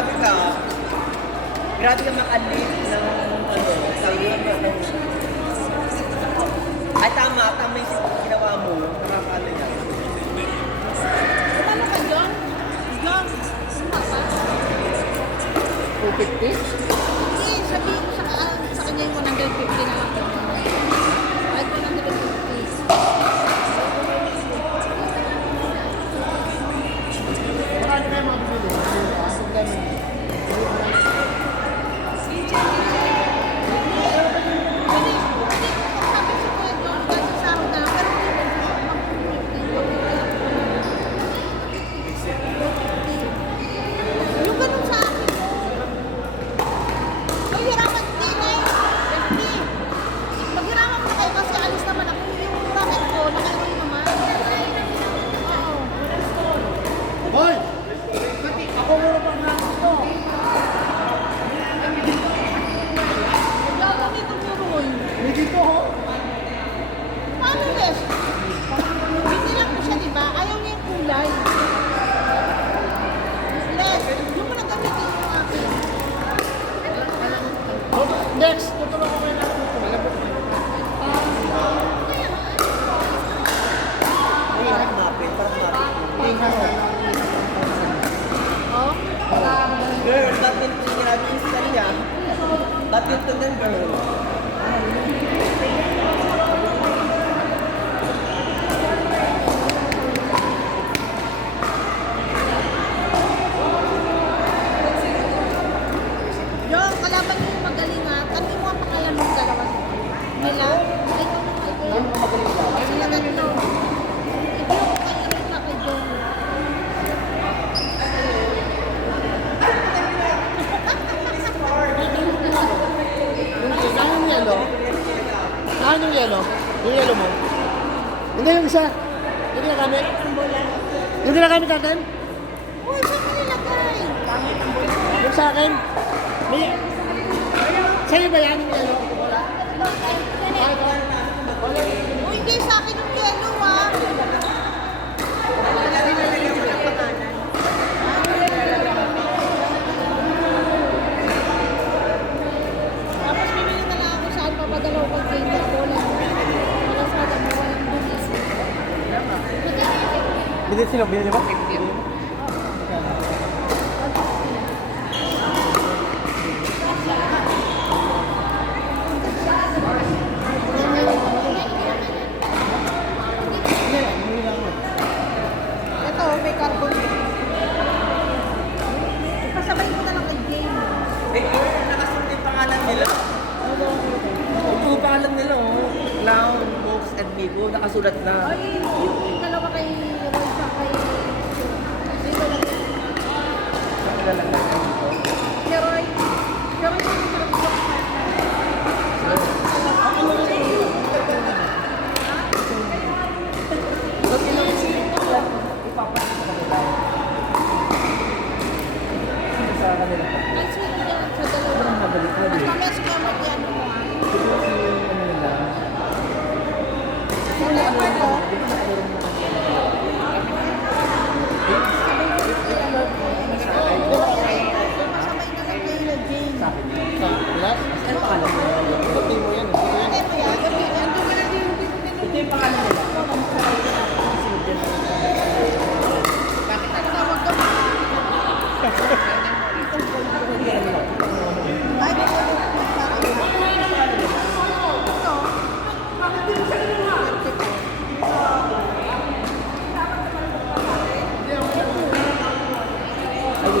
grabe ka. Grabe ka makalip ng ano, ay tama yung ginawa mo. Nakakala niya. Paano ka dyan? Dyan. 250? Hindi, sabihin ko sa kanya yung 150 na lang. Kahit 150. Marami kayo mga bibili. Ang dami. Hoy! Ako muna pa nga gusto. May dito ho. Paano, Les? Hindi lang ko siya, di ba? Ayaw niya yung kulay. Les, yung mo nagamitin yung akin. Next, tutulong ko kayo natin ito. Parang mapit. Oh? Girl, badminton yung ginagawa yung sa niya. Badminton din, girl. Yung kalaban niyo yung magaling ha. Tanong mo ang pangalan ng dalawa. Nila? Ay, sila ganito. I-block ko kayo rin sa kay John. Saan yung yellow? Saan yung yellow? Yung yellow mo? Hindi yung isa. Yung ginagamit? Yung ginagamit natin? Uy, saan mo nilagay? Yung sa akin? May... Sa'yo ba yan yung yellow? Wala. Uy, hindi sa akin yung yellow ha. Tapos bibili na lang ako saan papadalaw kong painter ko lang. Para sa dami walang bulis. Binit sila, binit ba? Ito, may carbon. Pasabay ko na lang kay Jane. Eh, nakasunod yung pangalan nila. Yung pangalan nila, oh. Clown, Box, and Migo. Nakasulat na. Ay, yung dalawa kay Roy sa kay... Dito lang yun. Kay Roy. Kay Roy yung sarap ko. Sa kanila. Ay, sino yan sa dalawa? Mas mamaya si Kamot yan mo ah. Siguro si ano nila. Sa leopard ko. Masabay na lang kayo na Jane. Wala? Ano pangalan nila? Pati mo yan. Ito yan. Ito yan. Ito mo na din. Ito yung pangalan nila. Bakit ang tawag ka? Ay,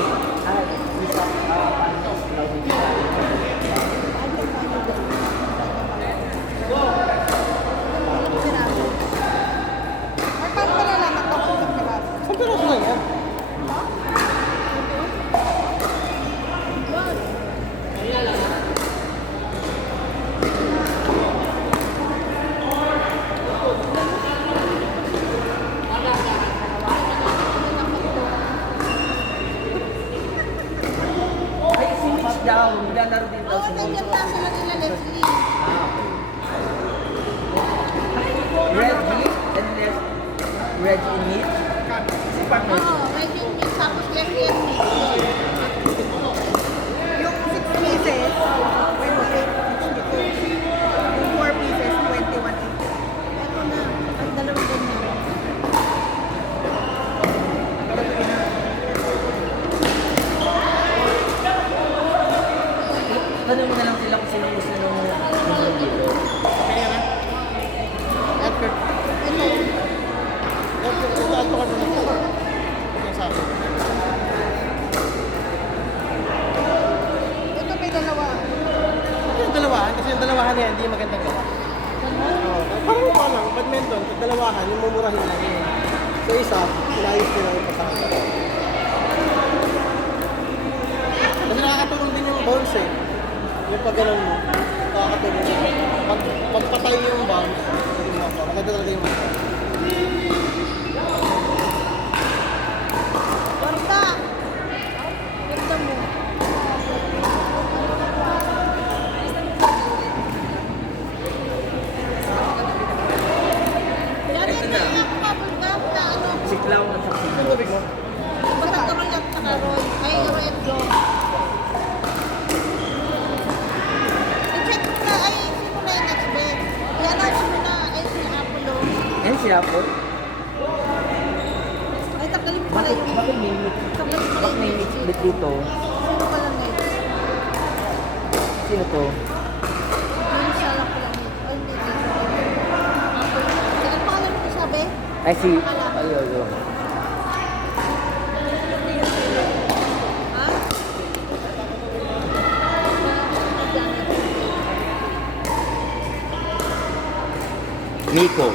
ito. Ay, paano ka nalaman kung kung piraso? Saan piraso na yan? Ay, si Mitch daw. Maglalaro din daw Oo, si nandiyan Mitch. na sila nila Leslie. Reggie and Reggie and Mitch. Si partner. Oo, Reggie Tapos Leslie and Mitch. Tanong mo na lang sila kung sino gusto nung dito. Kaya na. Effort. Ito. Ito ato ka na. Ito sa akin. Ito may dalawa. Yung dalawahan, kasi yung dalawahan na yan, hindi magandang gawa. Oo. Parang mukha lang, badminton, pag dalawahan, yung mumurahin lang yun. So isa, pinayos nila yung pasakit. Kasi nakakatulong din yung bounce eh. Yung pag ganun mo, nakakatulong. Pag patay yung bounce, maganda talaga yung bounce. Gorda. Gorda mo. Yan Ito yung na. bubble gum na ano. Si Clown at sa Yung tubig mo? Basta tuloy at saka Roy. Ay, Roy at Joe. I-check mo na. Ay, sino na yung next bed? I-announce mo na. Ay, si Apollo. Yan si Apple. Ay, tanggalin mo pala yung... Bakit may meet? Tanggalin mo pala Bakit may yung meet ulit dito? Sino pala next? Sino to? Yung siya lang pala next. Ay, hindi. Apollo. Sige, ang pangalan mo sabi? Ay, si... Ayun. Ha? Miko.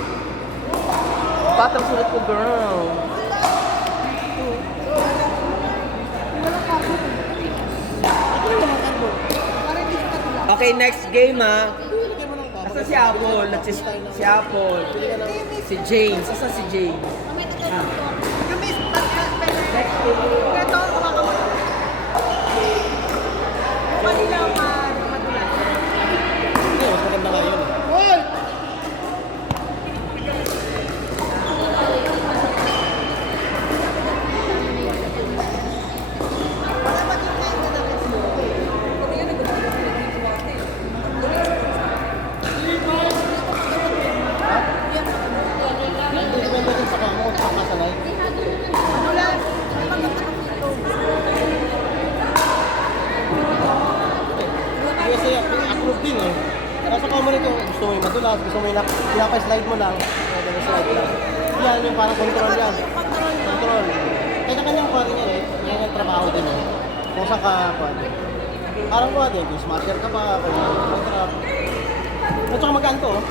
Patang sulat ko, girl. Okay, next game ha. Asa si Apple? Si Apple. Si James. Asa si James? Next game. Hindi, mas maganda nga yun. Hindi depende din sa kamo kung kakasanay. Kasi approve din eh. Kaso kung mo nito, gusto mo yung madulas, gusto mo yung pinapa-slide mo lang, pwede mo slide lang. Yan yung parang control yan. Control. Kanya-kanyang kuha din yan eh. Yan yung trabaho din eh. Kung saan ka kuha din. Parang kuha din, kung smasher ka pa, kung trap. At saka magaan to oh.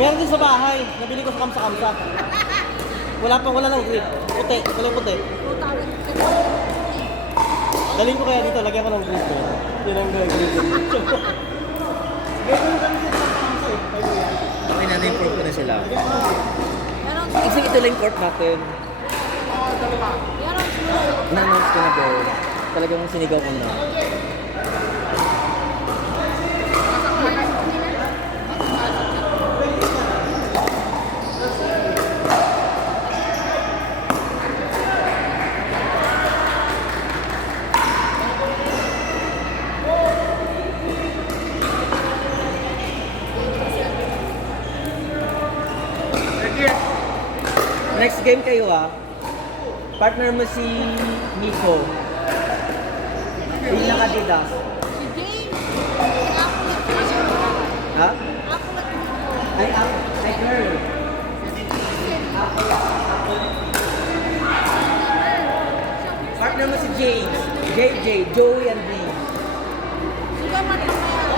Meron din sa bahay, nabili ko sa kamsa-kamsa. Wala nang grip. Puti, kulay puti. Daling ko kaya dito, lagyan ko ng grip ko. Yun ang grip. Gagawin kami sa kamsa eh. Okay na, na-improve ko na sila. Kasi ito lang yung court natin. Na-announce ko na girl. Talagang sinigaw ko na. Next game kayo ah. Partner mo si Miko. Yung naka-Adidas. Si James. Apollo. Ha? Apollo. Ay, girl. Partner mo si James. JJ, Joey and me. Sige, man lang kaya.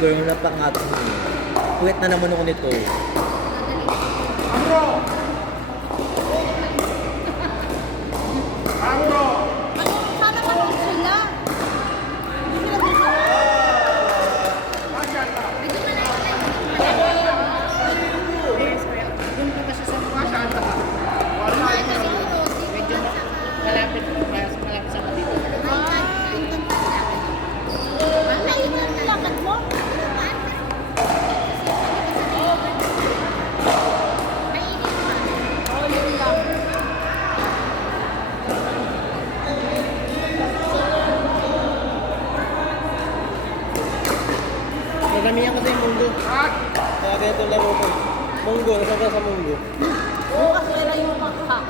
Girl, napangatong mo. Puwet na naman ako nito. Ano, sana manood sila. Hindi sila gusto. Malapit sa dito. Lakad mo? Oh, yun lang. Munggo, nasa sa munggo. Bukas na yung makak.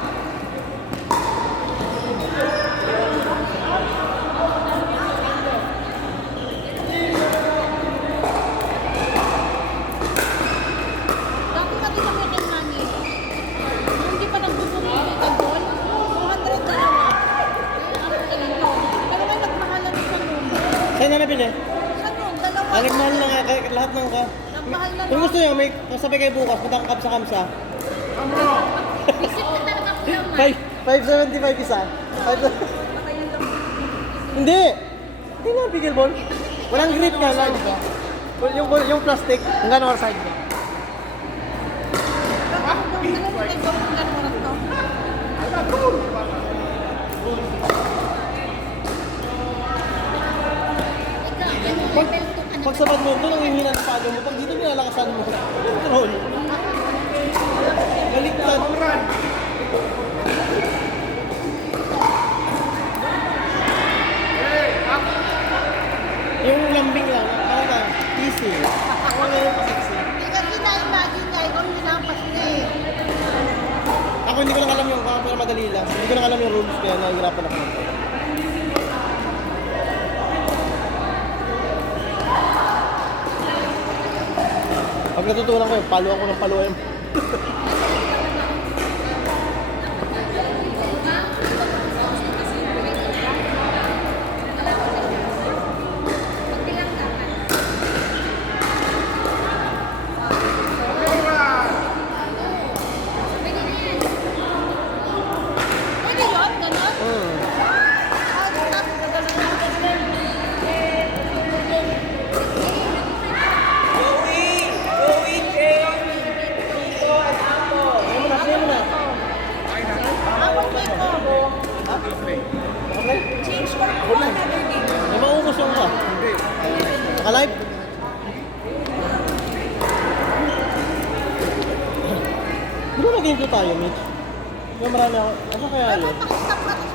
Dati nga din kami kay Mami. Nung di pa nagbubungi ka doon, 200 na naman. Ano kanino? Pero nga nagmahalan sa noon. Saan na nabili? Sa noon, dalawa. Ah, nagmahal na nga, kaya lahat ng ka. Nagmahal na Kung gusto nyo, may kasabay kayo bukas, punta ka kamsa-kamsa. Visit na talaga ko naman. 575 isa. Hindi! Hindi na, bigel ball. Walang grip nga lang. Yung plastic, ang gano'n side mo. Pag sa badminton, ang hihina ng palo mo. Pag dito, nilalakasan mo. Control. Baliktad. Yung lambing lang, ano ba? Easy. Ako nga yung sexy. Ako hindi ko lang alam yung pero madali lang. Hindi ko lang alam yung rules kaya nahihirapan ako. Pag natutunan ko yun, palo ako ng palo yun. May maubos yung ka. Naka-live? Di ba nag-intro tayo, Mitch? Yung marami ako. Ano kaya yun? Pakistap ka, tapos